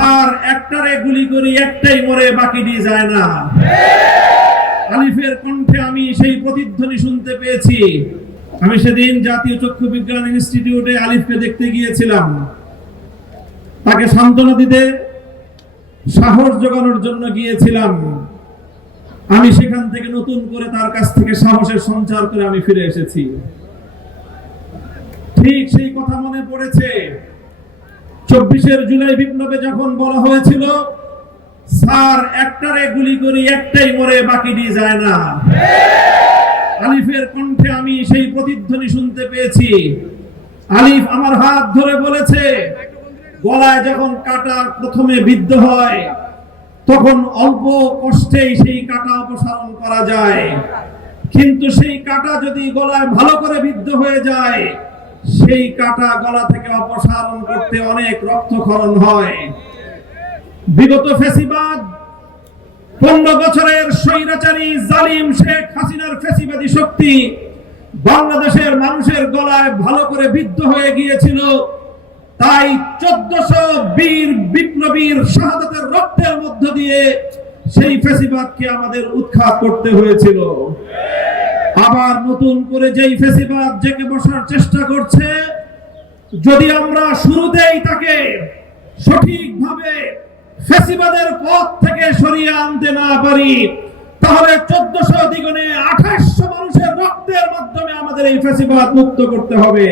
Sir একটারে গুলি করি একটাই মরে বাকিটি যায় না। আলিফের কণ্ঠে আমি সেই প্রতিধ্বনি শুনতে পেয়েছি। আমি সেদিন জাতীয় চক্ষু বিজ্ঞান ইনস্টিটিউটে আলিফকে দেখতে গিয়েছিলাম, তাকে সান্ত্বনা দিতে, সাহস জোগানোর জন্য গিয়েছিলাম। আমি সেখান থেকে নতুন করে তার কাছ থেকে সাহসের সঞ্চার করে আমি ফিরে এসেছি। ঠিক সেই কথা মনে পড়েছে 24 জুলাই বিপ্লবে যখন বলা হয়েছিল স্যার একটারে গুলি করি একটাই মরে বাকিটি যায় না। আলিফের কণ্ঠে আমি সেই প্রতিধ্বনি শুনতে পেয়েছি। আলিফ আমার হাত ধরে বলেছে, গলায় যখন কাটা প্রথমে বিদ্ধ হয় তখন অল্প কষ্টেই সেই কাটা অপসারণ করা যায়, কিন্তু সেই কাটা যদি গলায় ভালো করে বিদ্ধ হয়ে যায় সেই কাটা গলা থেকে অপসারণ করতে অনেক রক্তক্ষরণ হয়। বিগত ফ্যাসিবাদ 15 বছরের স্বৈরাচারী জালিম শেখ হাসিনার ফ্যাসিবাদী শক্তি বাংলাদেশের মানুষের গলায় ভালো করে বিদ্ধ হয়ে গিয়েছিল। তাই 1400 বীর বিপ্লবীর শাহাদাতের রক্তের মধ্য দিয়ে সেই ফ্যাসিবাদকে আমাদের উৎখাত করতে হয়েছিল। আবার নতুন করে যেই ফ্যাসিবাদ জেগে বসার চেষ্টা করছে, যদি আমরা শুরুতেই তাকে সঠিকভাবে ফ্যাসিবাদের পথ থেকে সরিয়ে আনতে না পারি, তাহলে 1400 দ্বিগুণে 2800 মানুষের রক্তের মাধ্যমে আমাদের এই ফ্যাসিবাদ মুক্ত করতে হবে।